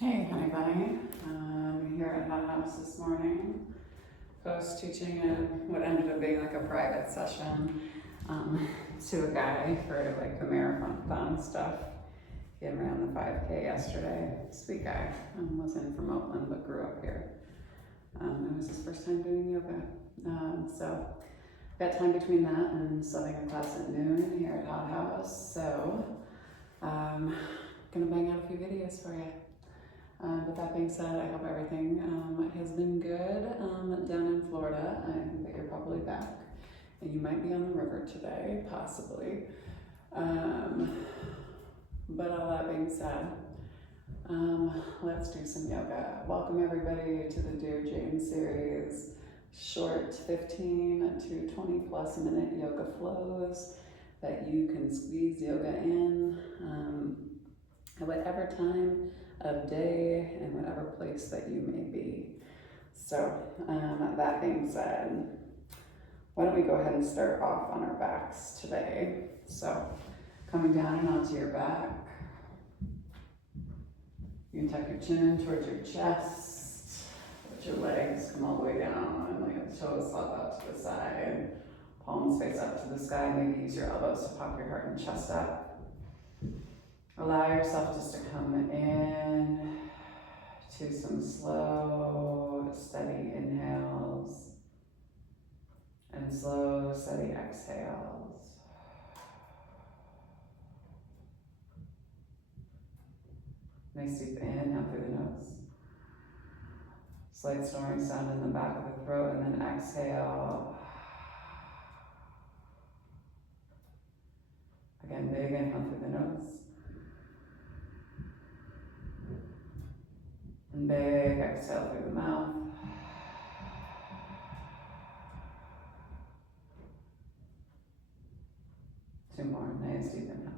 Hey, honey bunny. I'm here at Hot House this morning. So I was teaching what ended up being like a private session to a guy for like the marathon stuff. He had ran the 5K yesterday. Sweet guy. Wasn't from Oakland but grew up here. It was his first time doing yoga. So got time between that and studying a class at noon here at Hot House. So gonna bang out a few videos for you. With that being said, I hope everything has been good down in Florida. I think that you're probably back and you might be on the river today, possibly. But all that being said, let's do some yoga. Welcome everybody to the Dear Jane series. Short 15 to 20 plus minute yoga flows that you can squeeze yoga in at whatever time of day and whatever place that you may be. So that being said, why don't we go ahead and start off on our backs today. So coming down and onto your back, you can tuck your chin towards your chest, let your legs come all the way down and like the toes slap out to the side, palms face up to the sky. Maybe use your elbows to pop your heart and chest up. Allow yourself just to come in to some slow, steady inhales and slow, steady exhales. Nice deep inhale through the nose. Slight snoring sound in the back of the throat, and then exhale. Again, big inhale through the nose. And big exhale through the mouth. Two more, nice deep inhale.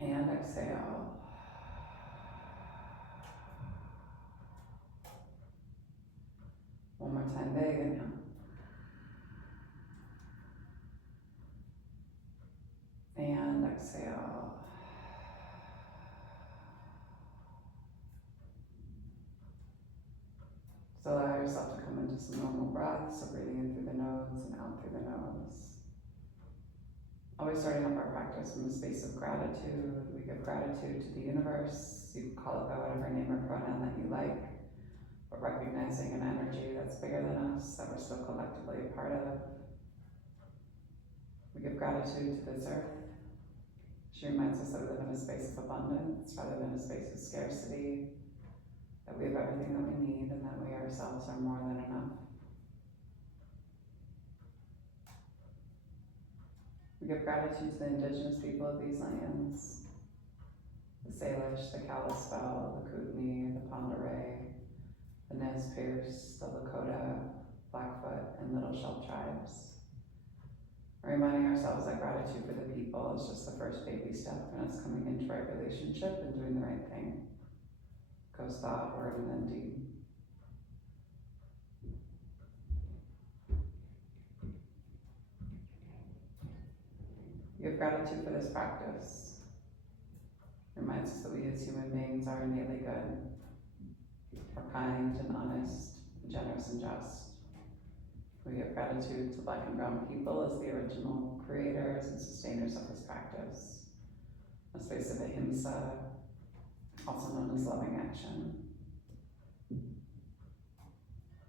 And exhale. One more time, big inhale. And exhale. So allow yourself to come into some normal breaths, so breathing in through the nose and out through the nose. Always starting up our practice from a space of gratitude. We give gratitude to the universe. You can call it by whatever name or pronoun that you like, but recognizing an energy that's bigger than us, that we're still collectively a part of. We give gratitude to this earth. She reminds us that we live in a space of abundance rather than a space of scarcity, that we have everything that we need and that we ourselves are more than enough. We give gratitude to the indigenous people of these lands, the Salish, the Kalispel, the Kootenai, the Pend Oreille, the Nez Perce, the Lakota, Blackfoot, and Little Shell tribes. Reminding ourselves that gratitude for the people is just the first baby step in us coming into right relationship and doing the right thing. Goes thought, word, and then deed. We give gratitude for this practice. Reminds us that we as human beings are innately good. We're kind and honest, and generous and just. We give gratitude to Black and Brown people as the original creators and sustainers of this practice. A space of ahimsa, also known as loving action.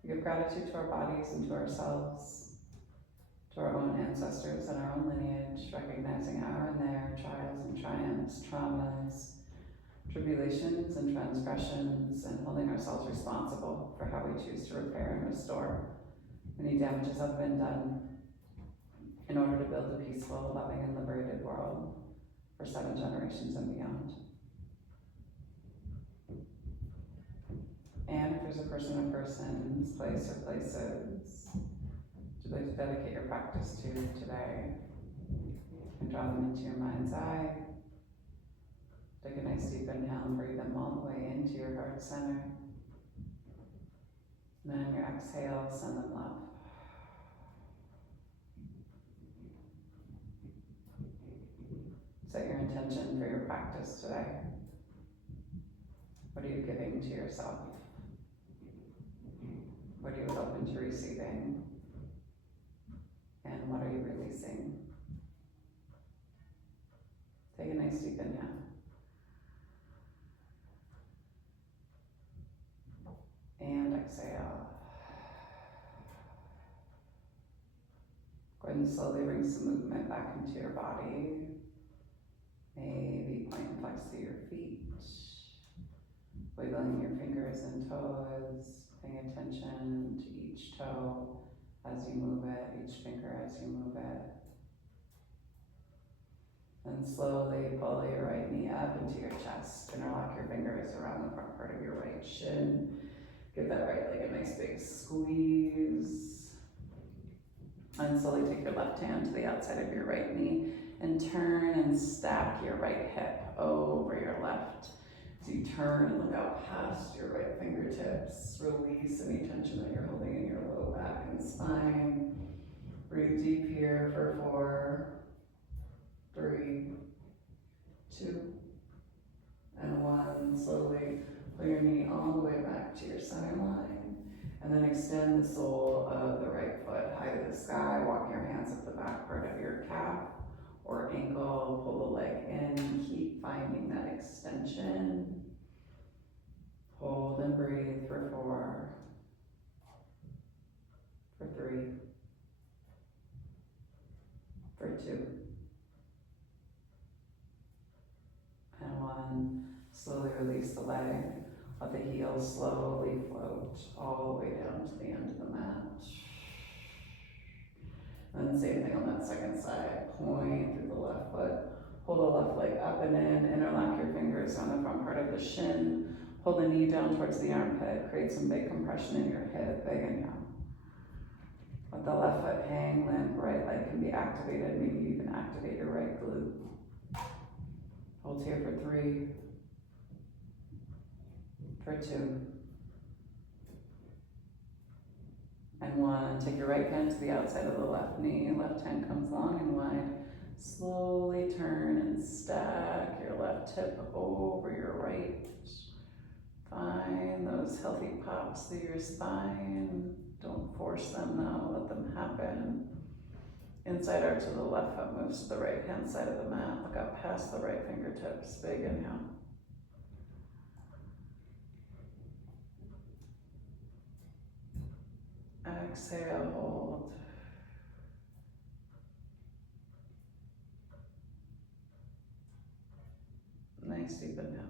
We give gratitude to our bodies and to ourselves, to our own ancestors and our own lineage, recognizing our and their trials and triumphs, traumas, tribulations and transgressions, and holding ourselves responsible for how we choose to repair and restore any damages that have been done in order to build a peaceful, loving, and liberated world for 7 generations and beyond. And if there's a person or persons, place or places you'd like to dedicate your practice to today, and draw them into your mind's eye. Take a nice deep inhale and breathe them all the way into your heart center. And then on your exhale, send them love. intention for your practice today? What are you giving to yourself? What are you open to receiving? And what are you releasing? Take a nice deep inhale. And exhale. Go ahead and slowly bring some movement back into your body. Maybe point and flex through your feet. Wiggling your fingers and toes. Paying attention to each toe as you move it, each finger as you move it. And slowly pull your right knee up into your chest. Interlock your fingers around the front part of your right shin. Give that right leg a nice big squeeze. And slowly take your left hand to the outside of your right knee and turn and stack your right hip over your left. As you turn and look out past your right fingertips, release any tension that you're holding in your low back and spine. Breathe deep here for 4, 3, 2, and 1. Slowly pull your knee all the way back to your center line. And then extend the sole of the right foot high to the sky. Walk your hands up the back part of your calf or ankle. Pull the leg in. Keep finding that extension. Hold and breathe for 4, for 3, for 2, and 1. Slowly release the leg. Let the heels slowly float all the way down to the end of the mat. And same thing on that second side. Point through the left foot. Pull the left leg up and in. Interlock your fingers on the front part of the shin. Pull the knee down towards the armpit. Create some big compression in your hip. Big inhale. Let the left foot hang limp. Right leg can be activated. Maybe you can activate your right glute. Hold here for 3, for 2, and 1. Take your right hand to the outside of the left knee. Left hand comes long and wide. Slowly turn and stack your left hip over your right. Find those healthy pops through your spine. Don't force them now, let them happen. Inside arch of the left foot moves to the right hand side of the mat. Look up past the right fingertips. Big inhale. Exhale, hold. Nice deep inhale.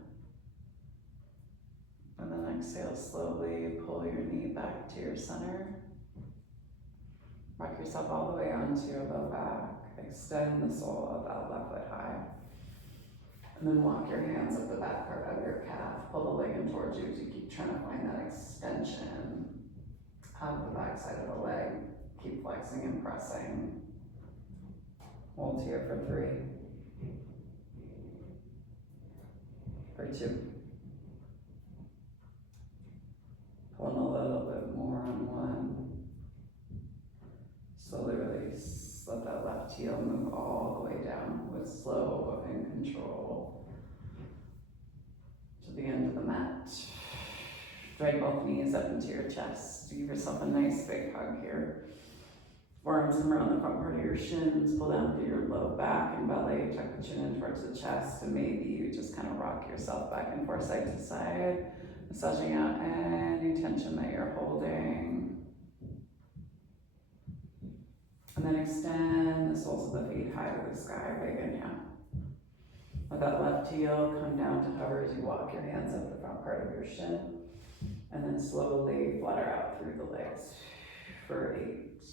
And then exhale, slowly pull your knee back to your center. Rock yourself all the way onto your low back. Extend the sole of that left foot high. And then walk your hands up the back part of your calf. Pull the leg in towards you as you keep trying to find that extension of the back side of the leg. Keep flexing and pressing. Hold here for 3, for 2. Pull in a little bit more on 1. Slowly release. Let that left heel move all the way down with slow and control to the end of the mat. Drag both knees up into your chest. Give yourself a nice big hug here. Forearms come around the front part of your shins. Pull down through your low back and belly. Tuck the chin in towards the chest. And maybe you just kind of rock yourself back and forth side to side. Massaging out any tension that you're holding. And then extend the soles of the feet high to the sky. Big inhale. Let that left heel come down to hover as you walk your hands up the front part of your shin. And then slowly flutter out through the legs for 8,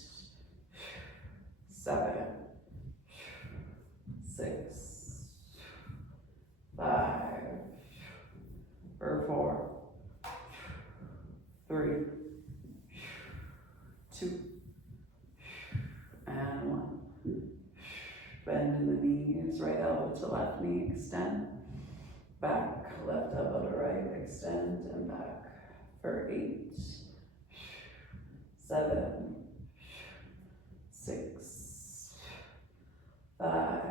7, 6, 5, for 4, 3, 2, and 1. Bend in the knees, right elbow to left knee, extend. Back, left elbow to right, extend and back. For 8, 7, 6, 5,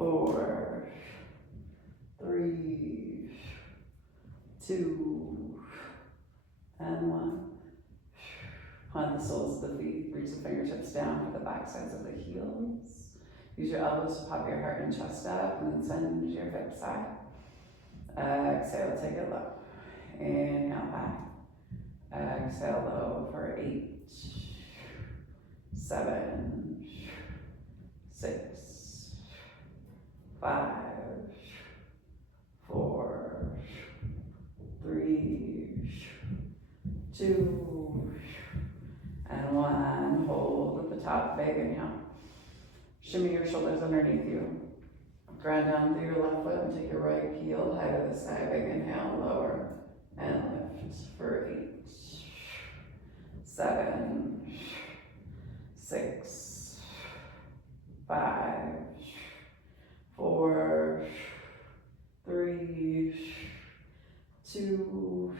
4, 3, 2, and 1. Plant the soles of the feet, reach the fingertips down for the back sides of the heels. Use your elbows to pop your heart and chest up, and then send your hips high. Exhale, take it low. Inhale high. Exhale low for 8, 7, 6, 5, 4, 3, 2, and 1. Hold at the top, big inhale. Shimmy your shoulders underneath you. Ground down through your left foot and take your right heel high to the sky. Big inhale, lower and lift for 8, 7, 6, 5, 4, 3, 2,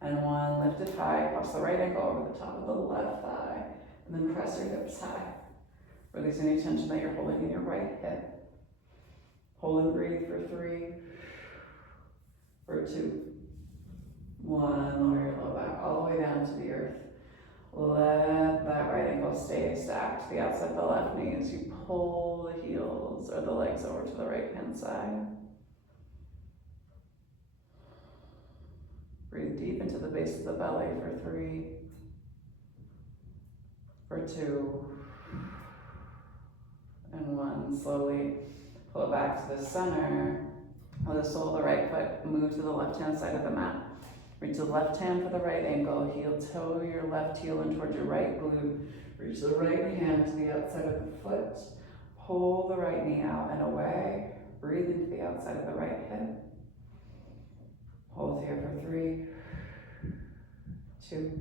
and 1. Lift it high. Cross the right ankle over the top of the left thigh, and then press your hips high. Release any tension that you're holding in your right hip. Hold and breathe for 3, for 2, 1. Lower your low back all the way down to the earth. Let that right ankle stay stacked to the outside of the left knee as you pull the heels or the legs over to the right hand side. Breathe deep into the base of the belly for 3, for 2, and 1. Slowly pull it back to the center. With the sole of the right foot, move to the left hand side of the mat. Reach the left hand for the right ankle. Heel toe your left heel in towards your right glute. Reach the right hand to the outside of the foot. Pull the right knee out and away. Breathe into the outside of the right hip. Hold here for 3, 2,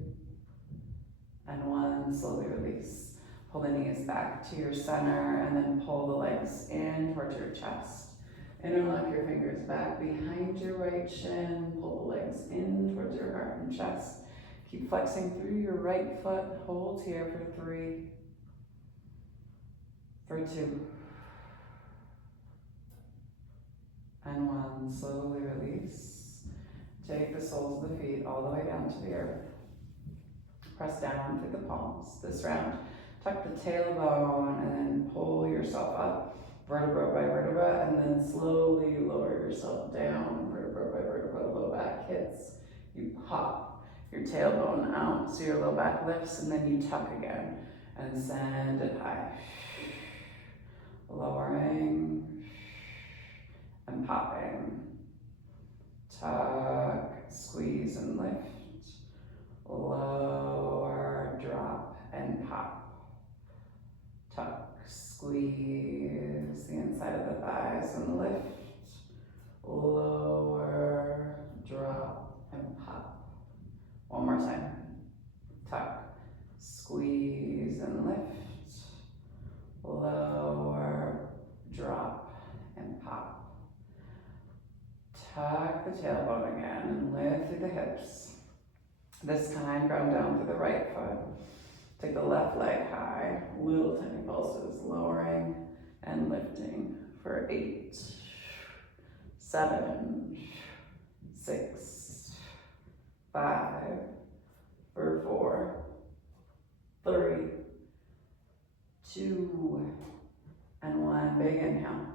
and 1. Slowly release. Pull the knees back to your center and then pull the legs in towards your chest. Interlock your fingers back behind your right shin. Pull the legs in towards your heart and chest. Keep flexing through your right foot. Hold here for 3, for 2, and 1. Slowly release. Take the soles of the feet all the way down to the earth. Press down through the palms. This round, tuck the tailbone and then pull yourself up, vertebra by vertebra, and then slowly lower yourself down, vertebra by vertebra. Low back hits. You pop your tailbone out so your low back lifts, and then you tuck again and send it high. Lowering and popping. Tuck, squeeze and lift. Lower, drop and pop. Tuck, squeeze the inside of the thighs and lift. Lower, drop and pop. One more time. Tuck, squeeze and lift. Lower, drop and pop. Tuck the tailbone again and lift through the hips. This time, ground down through the right foot. Take the left leg high, little tiny pulses, lowering and lifting for 8, 7, 6, 5, for 4, 3, 2, and 1. Big inhale.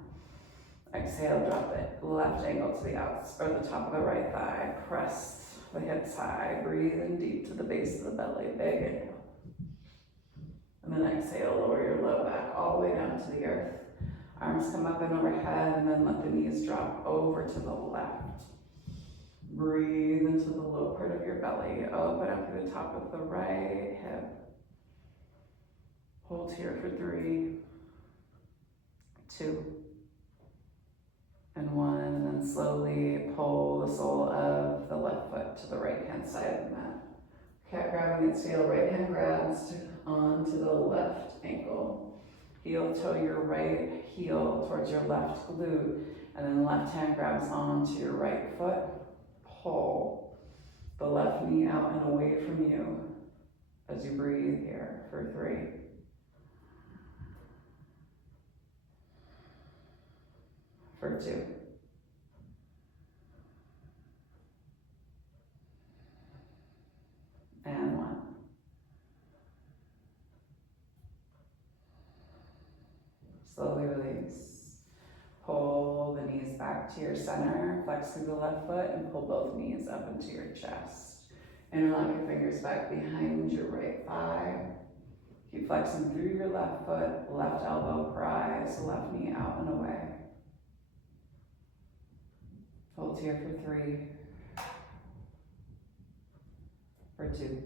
Exhale, drop it. Left ankle to the outs, or the top of the right thigh. Press the hips high. Breathe in deep to the base of the belly. Big inhale. And then exhale, lower your low back all the way down to the earth. Arms come up and overhead, and then let the knees drop over to the left. Breathe into the low part of your belly. Open up to the top of the right hip. Hold here for 3, 2, and 1, and then slowly pull the sole of the left foot to the right hand side of the mat. Cat grabbing its heel, right hand grabs onto the left ankle. Heel toe your right heel towards your left glute, and then left hand grabs onto your right foot. Pull the left knee out and away from you as you breathe here for 3, for 2. And 1. Slowly release. Pull the knees back to your center, flex through the left foot, and pull both knees up into your chest. Interlock your fingers back behind your right thigh. Keep flexing through your left foot, left elbow pries, left knee out and away. Hold here for 3, for 2,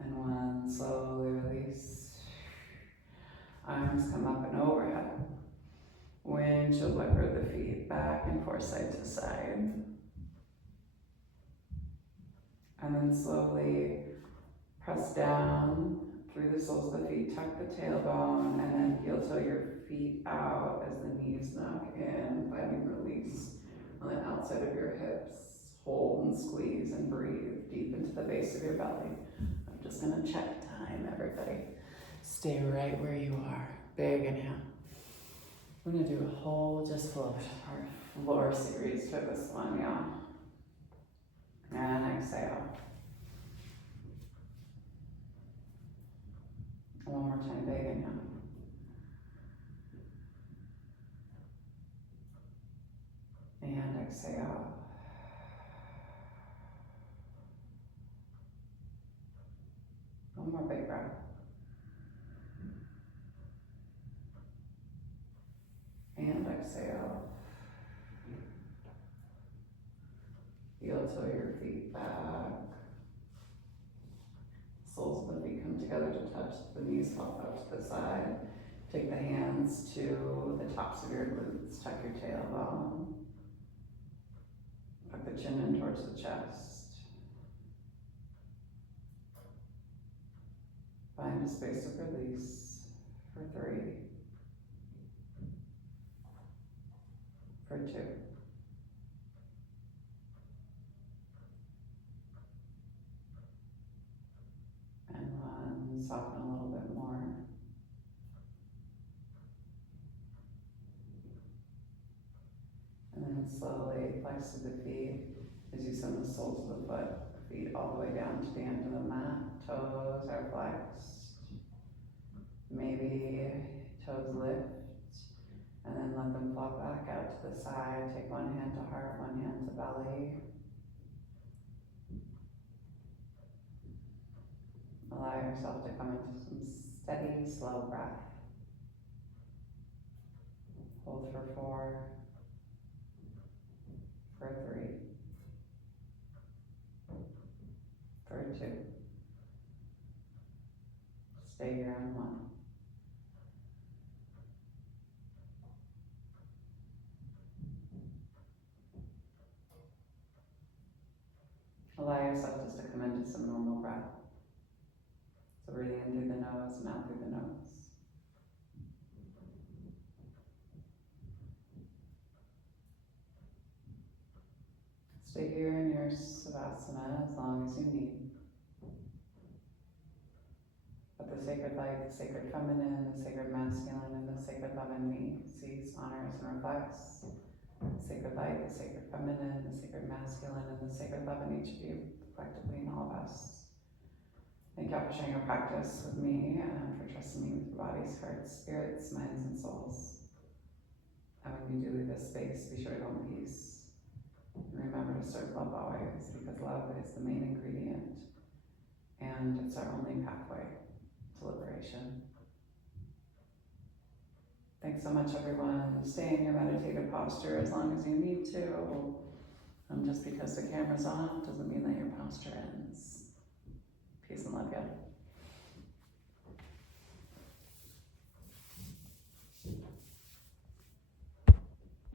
and 1. Slowly release. Arms come up and overhead. Windshield wiper the feet back and forth side to side. And then slowly press down through the soles of the feet, tuck the tailbone, and then heel toe your feet out as the knees knock in, finding release on the outside of your hips. Hold and squeeze and breathe deep into the base of your belly. I'm just gonna check time, everybody. Stay right where you are. Big inhale. We're gonna do a whole just float our floor series for this one, y'all. And exhale. One more time, big inhale. And exhale. One more big breath. And exhale. Heel toe your feet back. Soles of the feet come together to touch. The knees flop out to the side. Take the hands to the tops of your glutes. Tuck your tailbone. Tuck the chin in towards the chest. Find a space of release for 3, for 2, and 1. Soften a little bit more. And then slowly flex through the feet as you send the soles of the feet all the way down to the end of the mat. Toes are flexed. Maybe toes lift. And then let them flop back out to the side. Take one hand to heart, one hand to belly. Allow yourself to come into some steady, slow breath. Hold for 4, for 3, for 2. Stay here on 1. Allow yourself just to come into some normal breath. So breathing in through the nose and out through the nose. Stay here in your Savasana as long as you need. But the sacred light, the sacred feminine, the sacred masculine, and the sacred love in me sees, honors, and reflects. The sacred light, the sacred feminine, the sacred masculine, and the sacred love in each of you, collectively in all of us. Thank you all for sharing your practice with me and for trusting me with your bodies, hearts, spirits, minds, and souls. And when you do leave this space, be sure to go in peace. And remember to serve love always, because love is the main ingredient and it's our only pathway to liberation. Thanks so much, everyone. Stay in your meditative posture as long as you need to. Just because the camera's off doesn't mean that your posture ends.